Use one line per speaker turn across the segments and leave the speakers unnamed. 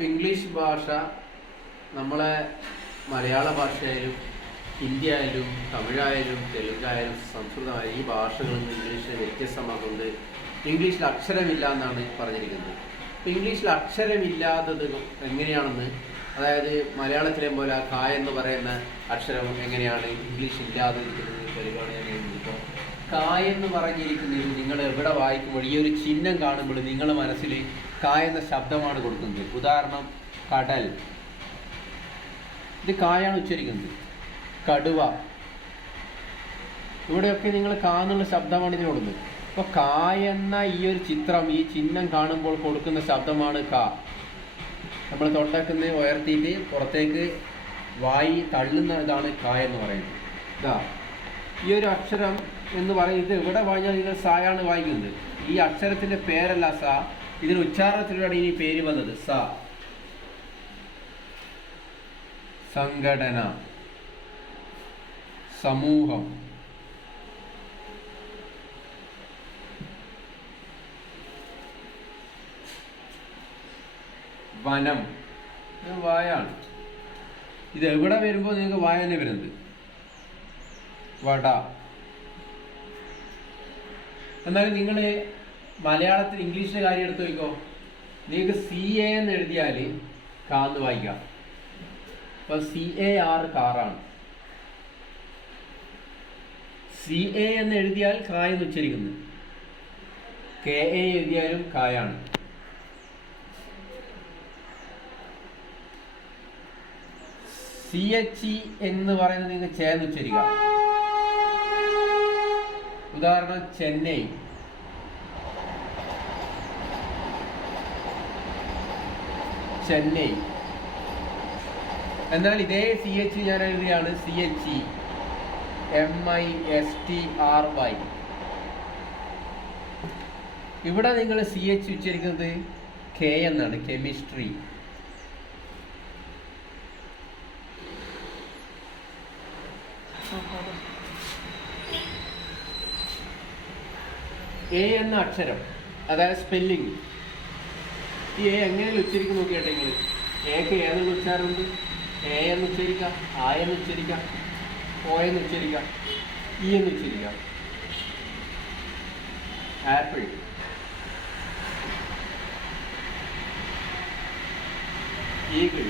English ഭാഷ നമ്മളെ മലയാള ഭാഷയായാലും ഹിന്ദി ആയാലും തമിഴായാലും തെലുങ്കായാലും സംസ്കൃതമായാലും ഈ ഭാഷകളിൽ നിന്ന് ഇംഗ്ലീഷിനെ വ്യത്യസ്തമാക്കുന്നത് ഇംഗ്ലീഷിൽ അക്ഷരമില്ല എന്നാണ് പറഞ്ഞിരിക്കുന്നത്. ഇപ്പം ഇംഗ്ലീഷിൽ അക്ഷരമില്ലാത്തത് എങ്ങനെയാണെന്ന് അതായത് മലയാളത്തിലെ പോലെ കാ എന്ന് പറയുന്ന അക്ഷരം എങ്ങനെയാണ് ഇംഗ്ലീഷ് ഇല്ലാതെ ഇരിക്കുന്നത് തെലുങ്കാണ് കാ എന്ന് പറഞ്ഞിരിക്കുന്നത് നിങ്ങൾ എവിടെ വായിക്കുമ്പോൾ ഈ ഒരു ചിഹ്നം കാണുമ്പോൾ നിങ്ങളുടെ മനസ്സിൽ കാ എന്ന ശബ്ദമാണ് കൊടുക്കുന്നത്. ഉദാഹരണം കടൽ. ഇത് കായാണ് ഉച്ചരിക്കുന്നത്. കടുവ. ഇവിടെയൊക്കെ നിങ്ങൾ കാണുന്ന ശബ്ദമാണ് ഇതിന് കൊടുക്കുന്നത്. അപ്പോൾ കാ എന്ന ഈ ഒരു ചിത്രം ഈ ചിഹ്നം കാണുമ്പോൾ കൊടുക്കുന്ന ശബ്ദമാണ് ക. നമ്മൾ തൊണ്ടക്കുന്ന ഉയർത്തിയിട്ട് പുറത്തേക്ക് വായി തള്ളുന്ന ഇതാണ് കാ എന്ന് പറയുന്നത്. ഇതാ. ഈ ഒരു അക്ഷരം എന്ന് പറയുന്നത് ഇവിടെ വായിച്ചാൽ നിങ്ങൾ സായാണ് വായിക്കുന്നത്. ഈ അക്ഷരത്തിന്റെ പേരല്ല സ. ഇതിന് ഉച്ചാരണത്തിലൂടെ ഇനി പേര് വന്നത്. സ. സംഘടന. സമൂഹം. വനം. വായാണ്. ഇത് എവിടെ വരുമ്പോൾ നിങ്ങൾക്ക് വായന വരുന്നത്? വട. എന്നാൽ നിങ്ങൾ മലയാളത്തിൽ ഇംഗ്ലീഷിലെ കാര്യം എടുത്ത് നോക്കോ നിങ്ങൾക്ക് സി എ എന്ന് എഴുതിയാൽ കാന്ന് വായിക്കാം. അപ്പൊ സി എ ആർ കാറാണ്. സി എ എന്ന് എഴുതിയാൽ കായ എന്ന് ഉച്ചരിക്കുന്നു. കെ എ എഴുതിയാലും കായാണ്. സി എച്ച് ഇ എന്ന് പറയുന്നത് നിങ്ങൾ ചേർന്ന് ഉച്ചരിക്കുക ഉദാഹരണം ചെന്നൈ. ചെന്നൈ. എന്നാൽ ഇതേ സി എച്ച് ഞാൻ എഴുതിയാണ്. C H E M I S T R Y ഇവിടെ നിങ്ങൾ സി എച്ച് ഉച്ചരിക്കുന്നത് കെ എന്നാണ്. കെമിസ്ട്രി എ എന്ന അക്ഷരം അതായത് സ്പെല്ലിംഗ് ഈ എ എങ്ങനെ ഉച്ചരിക്കും നോക്കിയാട്ടെ നിങ്ങൾ എക്ക് ഏതെന്ന് ഉച്ചാരമുണ്ട്. എ എന്ന് ഉച്ചരിക്കാം ആ എന്ന് ഉച്ചരിക്കാം ഓ എന്ന് ഉച്ചരിക്കാം ഇ എന്ന് ഉച്ചരിക്കാം ആപ്പിൾ ഈഗിൾ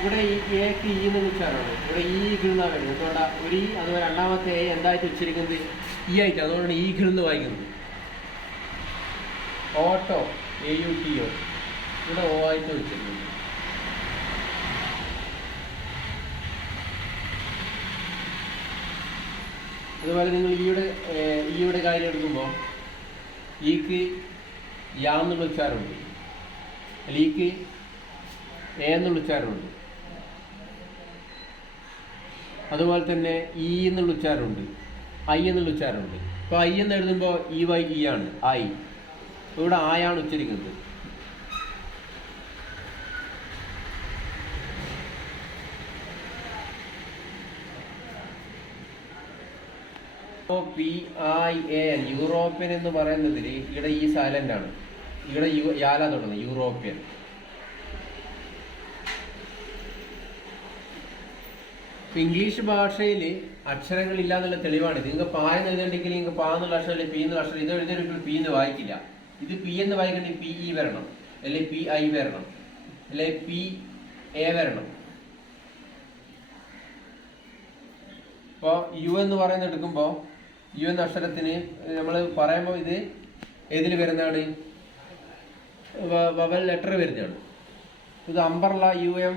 ഇവിടെ ഈ എക്ക് ഈ എന്ന് ഉച്ചാരമാണ് ഇവിടെ ഈ ഗിൾന്നാണ് വരുന്നത് എന്തുകൊണ്ടാ? ഒരു ഈ അതുപോലെ രണ്ടാമത്തെ എ എന്തായിട്ട് ഉച്ചരിക്കുന്നത്? ഈ ആയിട്ട്. അതുകൊണ്ടാണ് ഈ ഗിൾന്ന് വായിക്കുന്നത്. Auto. A U T O. ഇവിടെ ഓ ആയിട്ട് ഉച്ചരിക്കുന്നത് അതുപോലെ നിങ്ങൾ ഈയുടെ ഈയുടെ കാര്യം എടുക്കുമ്പോൾ ഈക്ക് യാ എന്നുള്ള ഉച്ചാരമുണ്ട് അല്ല ഈക്ക് എ എന്നുള്ള ഉച്ചാരമുണ്ട് അതുപോലെ തന്നെ ഇ എന്നുള്ള ഉച്ചാരമുണ്ട്. ഐ എന്നുള്ള ഉച്ചാരമുണ്ട്. ഇപ്പോൾ ഐ എന്ന് എഴുതുമ്പോൾ ഇ വൈ ഇ ആണ്. ഐ ഇവിടെ ആയാണ് ഉച്ചരിക്കുന്നത്. പി ഐ എ യൂറോപ്യൻ എന്ന് പറയുന്നതിൽ ഇവിടെ ഈ സൈലന്റ് ആണ്. ഇവിടെ യാല തുടങ്ങുന്നത് യൂറോപ്യൻ. ഇപ്പൊ ഇംഗ്ലീഷ് ഭാഷയിൽ അക്ഷരങ്ങളില്ല എന്നുള്ള തെളിവാണ്. ഇത് നിങ്ങൾക്ക് പാ എന്ന് എഴുതണ്ടെങ്കിൽ നിങ്ങൾക്ക് പാ എന്നുള്ള അക്ഷരം പി എന്നുള്ള അക്ഷരം. ഇത് എഴുതിയൊരിക്കലും പി എന്ന് വായിക്കില്ല. ഇത് പി എന്ന് വായിക്കണമെങ്കിൽ പി ഇ വരണം. അല്ലെങ്കിൽ പി ഐ വരണം. അല്ലെങ്കിൽ പി എ വരണം. ഇപ്പോൾ യു എന്ന് പറയുന്നത് എടുക്കുമ്പോൾ യു എന്ന അക്ഷരത്തിന് നമ്മൾ പറയുമ്പോൾ ഇത് ഏതിൽ വരുന്നതാണ്? വവൽ ലെറ്റർ വരുന്നതാണ്. ഇത് umbrella U M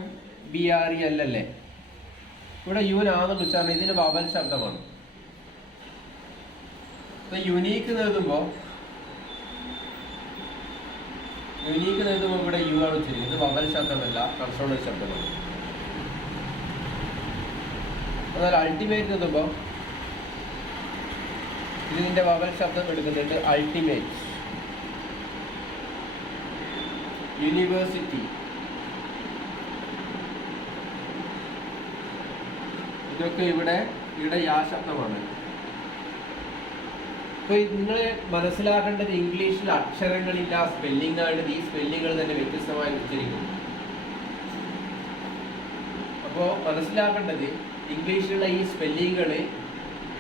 B R E അല്ലല്ലേ ഇവിടെ യുനാന്ന് ഉച്ചാരണം ഇതിന് വവൽ ശബ്ദമാണ്. യുനീക്ക് എഴുതുമ്പോൾ യുനീക്ക് എഴുതുമ്പോൾ ഇവിടെ യു ആണ് ഉച്ചരിക്കുന്നത് ഇത് വവൽ ശബ്ദമല്ല കൺസോണന്റ് ശബ്ദമാണ്. എന്നാൽ അൾട്ടിമേറ്റ് എഴുതുമ്പോൾ ഇതിന്റെ വവൽ ശബ്ദം എടുക്കുന്നുണ്ട് അൾട്ടിമേറ്റ് യൂണിവേഴ്സിറ്റി ഇതൊക്കെ ഇവിടെ ഇവിടെ യാശബ്ദമാണ് ഇപ്പൊ നിങ്ങൾ മനസ്സിലാക്കേണ്ടത് ഇംഗ്ലീഷിൽ അക്ഷരങ്ങളില്ല സ്പെല്ലിംഗ് ആയിട്ട് ഈ സ്പെല്ലിങ്ങൾ തന്നെ വ്യത്യസ്തമായി ഉച്ചരിക്കുന്നു. അപ്പോൾ മനസ്സിലാക്കേണ്ടത് ഇംഗ്ലീഷിലുള്ള ഈ സ്പെല്ലിങ്ങുകൾ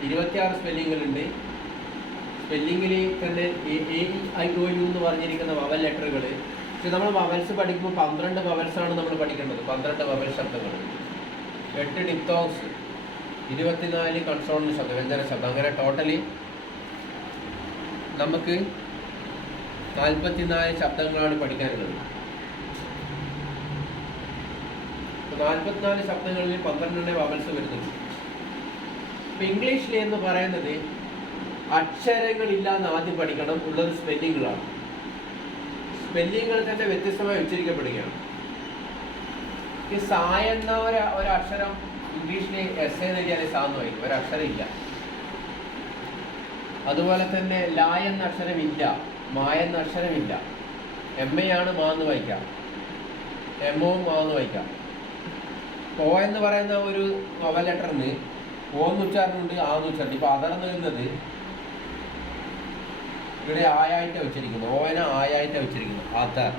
ഇരുപത്തിയാറ് സ്പെല്ലിങ്ങുകളുണ്ട് സ്പെല്ലിങ്ങിൽ തന്നെ എ ഐ ഒ യു എന്ന് പറഞ്ഞിരിക്കുന്ന വവൽ ലെറ്ററുകൾ പക്ഷെ നമ്മൾ വവൽസ് പഠിക്കുമ്പോൾ പന്ത്രണ്ട് ആണ് നമ്മൾ പഠിക്കേണ്ടത് പന്ത്രണ്ട് വവൽ ശബ്ദങ്ങൾ എട്ട് ഡിപ്തോങ്സ് ഇരുപത്തിനാല് കൺസോണൽ ശബ്ദം വ്യഞ്ജന ശബ്ദം അങ്ങനെ ടോട്ടലി നമുക്ക് നാൽപ്പത്തിനാല് ശബ്ദങ്ങളാണ് പഠിക്കാനുള്ളത്. നാൽപ്പത്തിനാല് ശബ്ദങ്ങളിൽ പന്ത്രണ്ടെണ്ണേ വബൽസ് വരുന്നുണ്ട്. ഇപ്പൊ ഇംഗ്ലീഷിൽ എന്ന് പറയുന്നത് അക്ഷരങ്ങളില്ലാന്ന് ആദ്യം പഠിക്കണം ഉള്ളത് സ്പെല്ലിങ്ങുകളാണ് സ്പെല്ലിങ്ങുകൾ തന്നെ വ്യത്യസ്തമായി ഉച്ചരിക്കപ്പെടുകയാണ് ഈ എന്ന ഒരു അക്ഷരം ഇംഗ്ലീഷിൽ എസ് എന്ന് എഴുതിയാൽ സാന്ന് വായിക്കും ഒരു അക്ഷരമില്ല അതുപോലെ തന്നെ ല എന്ന അക്ഷരമില്ല മാ എന്ന അക്ഷരമില്ല എം എ ആണ് മാ എന്ന് വായിക്കാം. എം ഒ മാ എന്ന് വായിക്കാം. ഓ എന്ന് പറയുന്ന ഒരു നൊവൽ ലെറ്ററിന് ഓ എന്ന് ഉച്ചാരണമുണ്ട് ആ എന്ന് ഉച്ചാരണം. ഇപ്പൊ അതർന്ന് വരുന്നത് ഇവിടെ ആയായിട്ട് വെച്ചിരിക്കുന്നു ഓയന ആയായിട്ട് വെച്ചിരിക്കുന്നു ആധാർ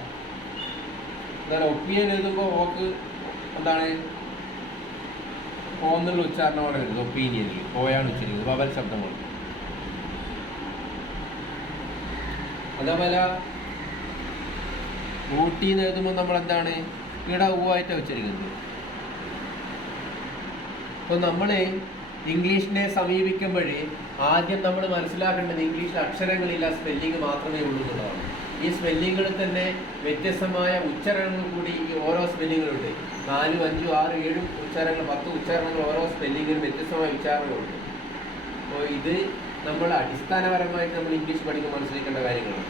എന്നാൽ ഒപ്പിയൻ എഴുതുമ്പോൾ ഓക്ക് എന്താണ് ഓ എന്നുള്ള ഉച്ചാരണമാണ് വരുന്നത് ഒപ്പീനിയനിൽ. ഓയാണ് ഉച്ചരിക്കുന്നത്. വവൽ ശബ്ദം കൊണ്ട്. അതേപോലെ ഊട്ടി എന്ന് എഴുതുമ്പോൾ നമ്മൾ എന്താണ് ഇവിടെ ഊവായിട്ട് ഉച്ചരിക്കുന്നത്. അപ്പോൾ നമ്മൾ ഇംഗ്ലീഷിനെ സമീപിക്കുമ്പോൾ ആദ്യം നമ്മൾ മനസ്സിലാക്കേണ്ടത് ഇംഗ്ലീഷിൽ അക്ഷരങ്ങളില്ല സ്പെല്ലിംഗ് മാത്രമേ ഉള്ളൂ എന്നുള്ളതാണ്. ഈ സ്പെല്ലിങ്ങുകളിൽ തന്നെ വ്യത്യസ്തമായ ഉച്ചാരണങ്ങൾ കൂടി ഈ ഓരോ സ്പെല്ലിങ്ങുകളുണ്ട് നാലും അഞ്ചും ആറും ഏഴും ഉച്ചാരണങ്ങൾ പത്ത് ഉച്ചാരണങ്ങൾ ഓരോ സ്പെല്ലിങ്ങിനും വ്യത്യസ്തമായ ഉച്ചാരണങ്ങളുണ്ട്. അപ്പോൾ ഇത് നമ്മൾ അടിസ്ഥാനപരമായിട്ട് നമ്മൾ ഇംഗ്ലീഷ് പഠിക്കുമ്പോൾ മനസ്സിലാക്കേണ്ട കാര്യങ്ങളാണ്.